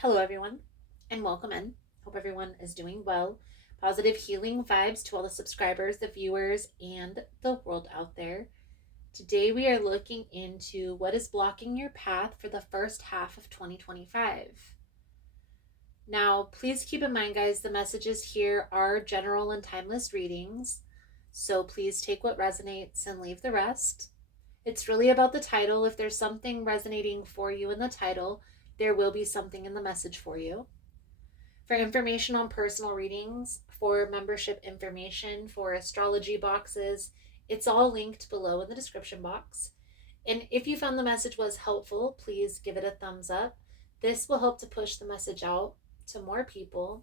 Hello, everyone, and welcome in. Hope everyone is doing well. Positive healing vibes to all the subscribers, the viewers, and the world out there. Today, we are looking into what is blocking your path for the first half of 2025. Now, please keep in mind, guys, the messages here are general and timeless readings. So please take what resonates and leave the rest. It's really about the title. If there's something resonating for you in the title, there will be something in the message for you. For information on personal readings, for membership information, for astrology boxes, it's all linked below in the description box. And if you found the message was helpful, please give it a thumbs up. This will help to push the message out to more people.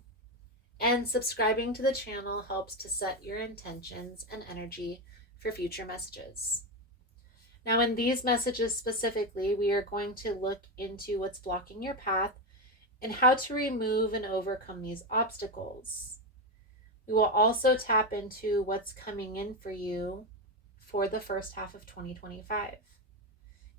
And subscribing to the channel helps to set your intentions and energy for future messages. Now, in these messages specifically, we are going to look into what's blocking your path and how to remove and overcome these obstacles. We will also tap into what's coming in for you for the first half of 2025.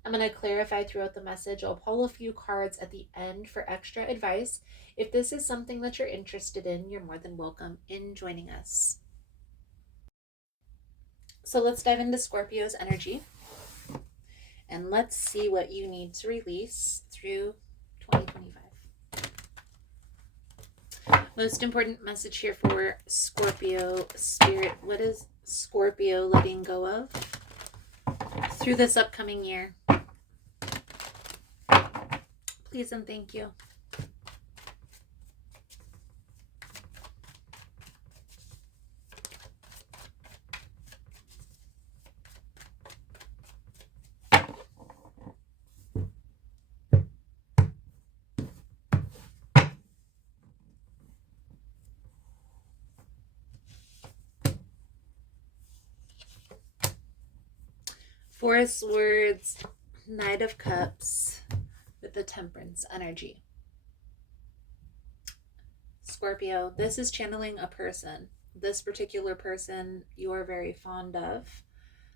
I'm going to clarify throughout the message. I'll pull a few cards at the end for extra advice. If this is something that you're interested in, you're more than welcome in joining us. So let's dive into Scorpio's energy. And let's see what you need to release through 2025. Most important message here for Scorpio Spirit. What is Scorpio letting go of through this upcoming year? Please and thank you. Four of Swords, Knight of Cups with the Temperance energy. Scorpio, this is channeling a person. This particular person you are very fond of.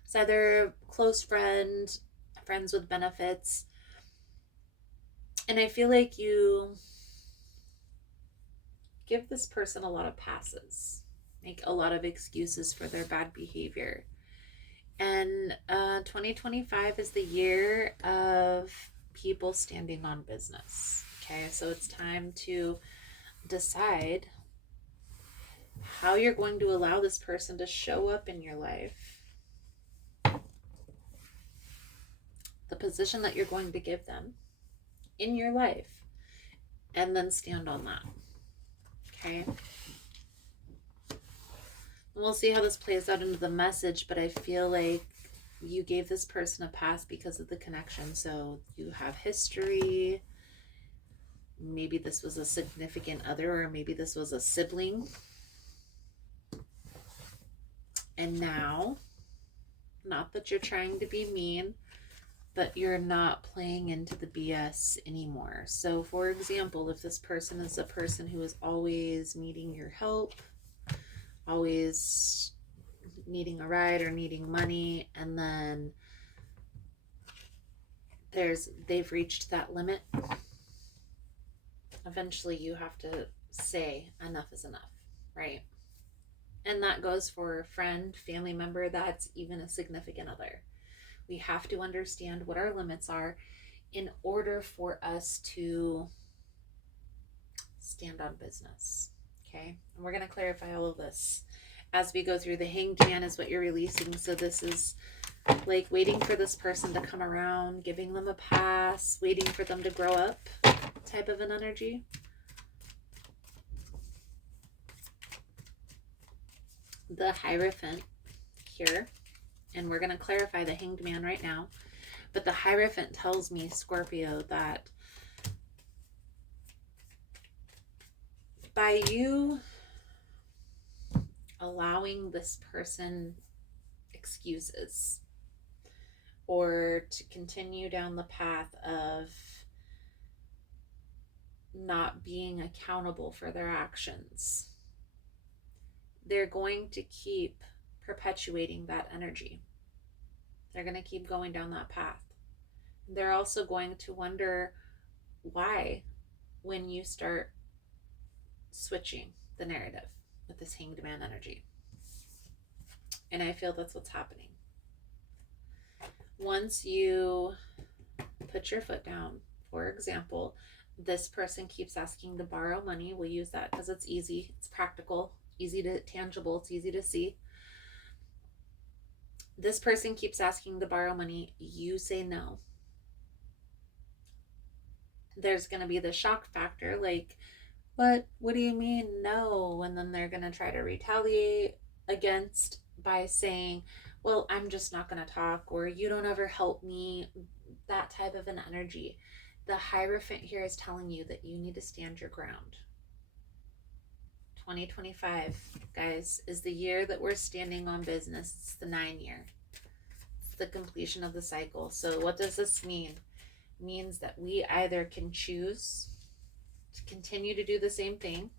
It's either a close friend, friends with benefits. And I feel like you give this person a lot of passes, make a lot of excuses for their bad behavior. And 2025 is the year of people standing on business. Okay, so it's time to decide how you're going to allow this person to show up in your life, the position that you're going to give them in your life, and then stand on that. Okay. We'll see how this plays out into the message, but I feel like you gave this person a pass because of the connection. So you have history. Maybe this was a significant other, or maybe this was a sibling. And now, not that you're trying to be mean, but you're not playing into the BS anymore. So for example, if this person is a person who is always needing your help, always needing a ride or needing money, and then they've reached that limit, eventually you have to say enough is enough, right? And that goes for a friend, family member, that's even a significant other. We have to understand what our limits are in order for us to stand on business. Okay, and we're going to clarify all of this as we go through. The Hanged Man is what you're releasing. So this is like waiting for this person to come around, giving them a pass, waiting for them to grow up type of an energy. The Hierophant here, and we're going to clarify the Hanged Man right now, but the Hierophant tells me, Scorpio, that by you allowing this person excuses or to continue down the path of not being accountable for their actions, they're going to keep perpetuating that energy. They're going to keep going down that path. They're also going to wonder why when you start switching the narrative with this hanged man energy. And I feel that's what's happening. Once you put your foot down, for example, this person keeps asking to borrow money. We'll use that because it's easy, it's practical, easy to tangible, it's easy to see. This person keeps asking to borrow money. You say no. There's going to be the shock factor, like, what do you mean no? And then they're going to try to retaliate against by saying, well, I'm just not going to talk, or you don't ever help me, that type of an energy. The Hierophant here is telling you that you need to stand your ground. 2025, guys, is the year that we're standing on business. It's the 9 year. It's the completion of the cycle. So what does this mean? It means that we either can choose to continue to do the same thing,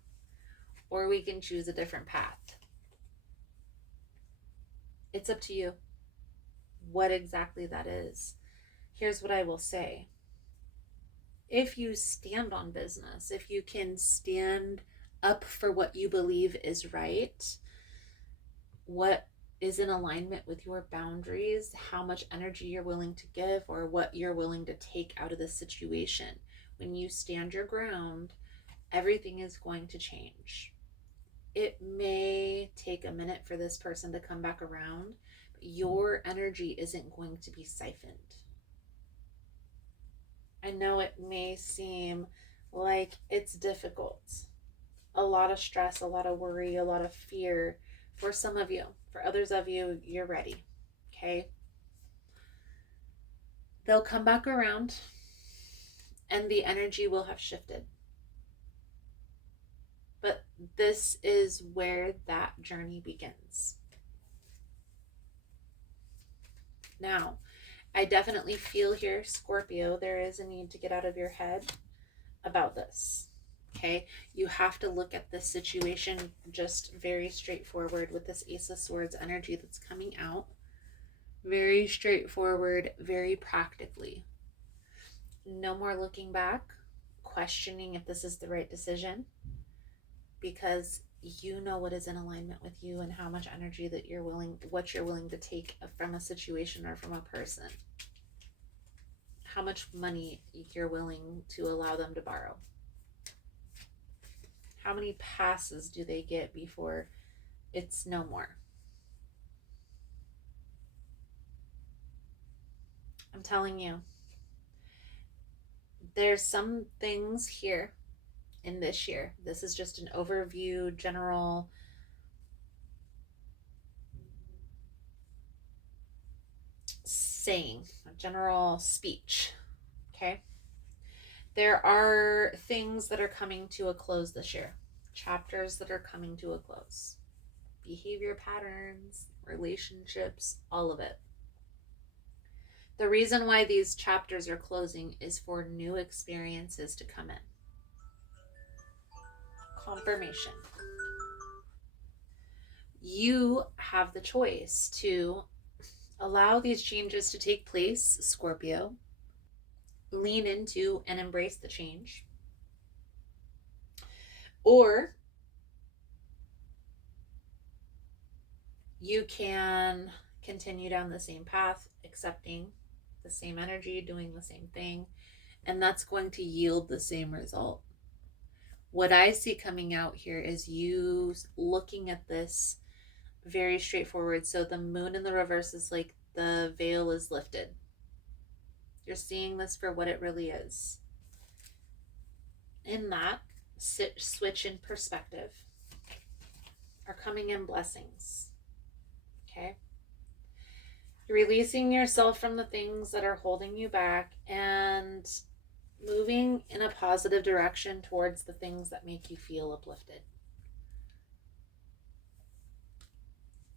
or we can choose a different path. It's up to you what exactly that is. Here's what I will say. If you stand on business, if you can stand up for what you believe is right, what is in alignment with your boundaries, how much energy you're willing to give, or what you're willing to take out of the situation. When you stand your ground, everything is going to change. It may take a minute for this person to come back around, but your energy isn't going to be siphoned. I know it may seem like it's difficult. A lot of stress, a lot of worry, a lot of fear for some of you. For others of you, you're ready. Okay? They'll come back around and the energy will have shifted. But this is where that journey begins. Now, I definitely feel here, Scorpio, there is a need to get out of your head about this. Okay, you have to look at this situation just very straightforward with this Ace of Swords energy that's coming out. Very straightforward, very practically. No more looking back, questioning if this is the right decision, because you know what is in alignment with you and how much energy that you're willing, what you're willing to take from a situation or from a person. How much money you're willing to allow them to borrow. How many passes do they get before it's no more? I'm telling you, there's some things here in this year. This is just an overview, general saying, a general speech. Okay? There are things that are coming to a close this year. Chapters that are coming to a close. Behavior patterns, relationships, all of it. The reason why these chapters are closing is for new experiences to come in. Confirmation. You have the choice to allow these changes to take place, Scorpio. Lean into and embrace the change. Or you can continue down the same path, accepting the same energy, doing the same thing, and that's going to yield the same result. What I see coming out here is you looking at this very straightforward. So the moon in the reverse is like the veil is lifted. You're seeing this for what it really is. In that switch in perspective are coming in blessings. Okay? You're releasing yourself from the things that are holding you back and moving in a positive direction towards the things that make you feel uplifted.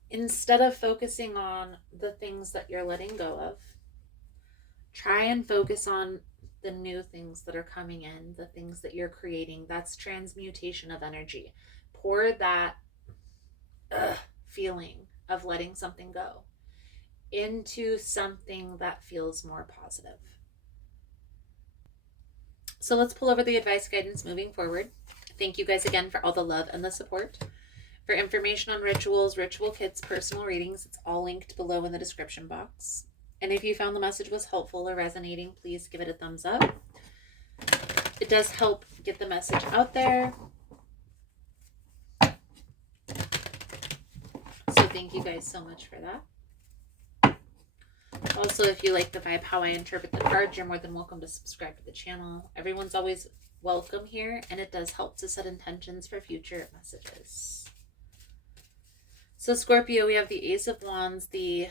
Instead of focusing on the things that you're letting go of, try and focus on the new things that are coming in, the things that you're creating. That's transmutation of energy. Pour that feeling of letting something go into something that feels more positive. So let's pull over the advice guidance moving forward. Thank you guys again for all the love and the support. For information on rituals, ritual kits, personal readings, it's all linked below in the description box. And if you found the message was helpful or resonating, please give it a thumbs up. It does help get the message out there. So thank you guys so much for that. Also, if you like the vibe, how I interpret the cards, you're more than welcome to subscribe to the channel. Everyone's always welcome here, and it does help to set intentions for future messages. So Scorpio, we have the Ace of Wands, the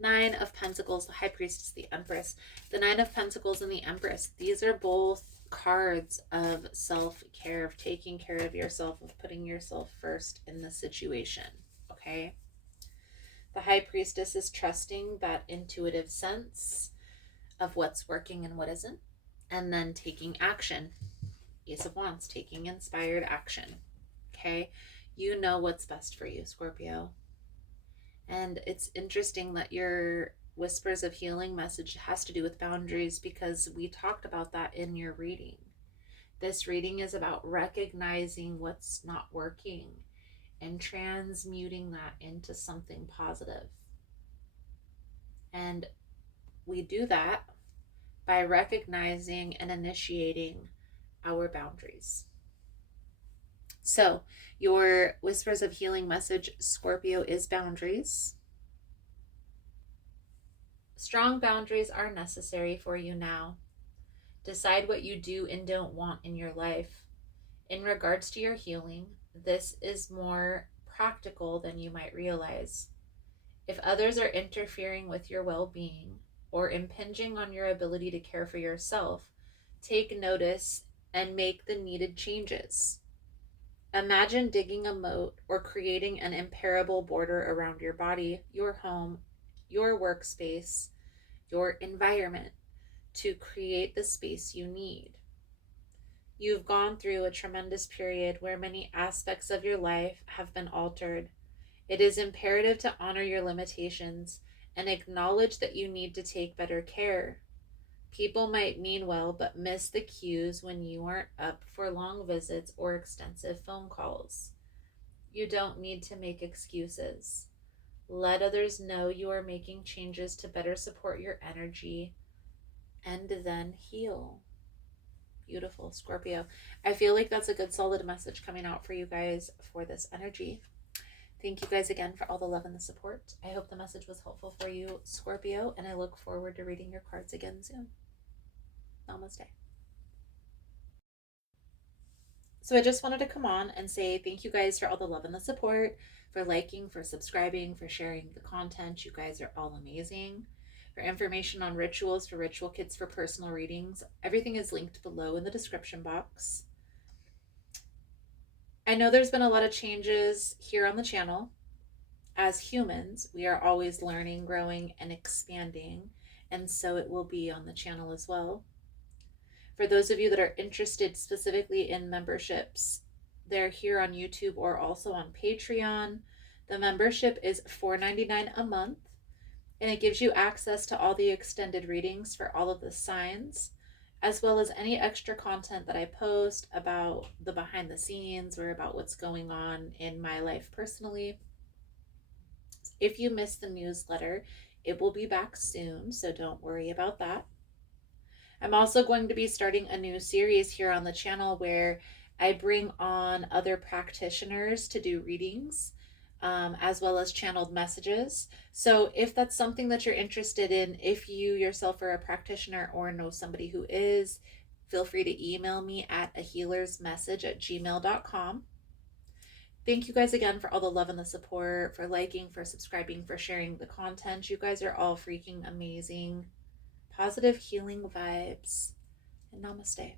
Nine of Pentacles, the High Priestess, the Empress. The Nine of Pentacles and the Empress, these are both cards of self-care, of taking care of yourself, of putting yourself first in the situation, okay? The High Priestess is trusting that intuitive sense of what's working and what isn't, and then taking action. Ace of Wands, taking inspired action, okay? You know what's best for you, Scorpio. And it's interesting that your Whispers of Healing message has to do with boundaries, because we talked about that in your reading. This reading is about recognizing what's not working and transmuting that into something positive. And we do that by recognizing and initiating our boundaries. So your Whispers of Healing message, Scorpio, is boundaries. Strong boundaries are necessary for you now. Decide what you do and don't want in your life. In regards to your healing, this is more practical than you might realize. If others are interfering with your well-being or impinging on your ability to care for yourself, take notice and make the needed changes. Imagine digging a moat or creating an impenetrable border around your body, your home, your workspace, your environment to create the space you need. You've gone through a tremendous period where many aspects of your life have been altered. It is imperative to honor your limitations and acknowledge that you need to take better care. People might mean well, but miss the cues when you aren't up for long visits or extensive phone calls. You don't need to make excuses. Let others know you are making changes to better support your energy, and then heal. Beautiful, Scorpio. I feel like that's a good solid message coming out for you guys for this energy. Thank you guys again for all the love and the support. I hope the message was helpful for you, Scorpio, and I look forward to reading your cards again soon. Namaste. So I just wanted to come on and say thank you guys for all the love and the support, for liking, for subscribing, for sharing the content. You guys are all amazing. For information on rituals, for ritual kits, for personal readings, everything is linked below in the description box. I know there's been a lot of changes here on the channel. As humans, we are always learning, growing, and expanding, and so it will be on the channel as well. For those of you that are interested specifically in memberships, they're here on YouTube or also on Patreon. The membership is $4.99 a month, and it gives you access to all the extended readings for all of the signs, as well as any extra content that I post about the behind the scenes or about what's going on in my life personally. If you missed the newsletter, it will be back soon, so don't worry about that. I'm also going to be starting a new series here on the channel where I bring on other practitioners to do readings, as well as channeled messages. So if that's something that you're interested in, if you yourself are a practitioner or know somebody who is, feel free to email me at ahealersmessage@gmail.com. Thank you guys again for all the love and the support, for liking, for subscribing, for sharing the content. You guys are all freaking amazing. Positive healing vibes, and namaste.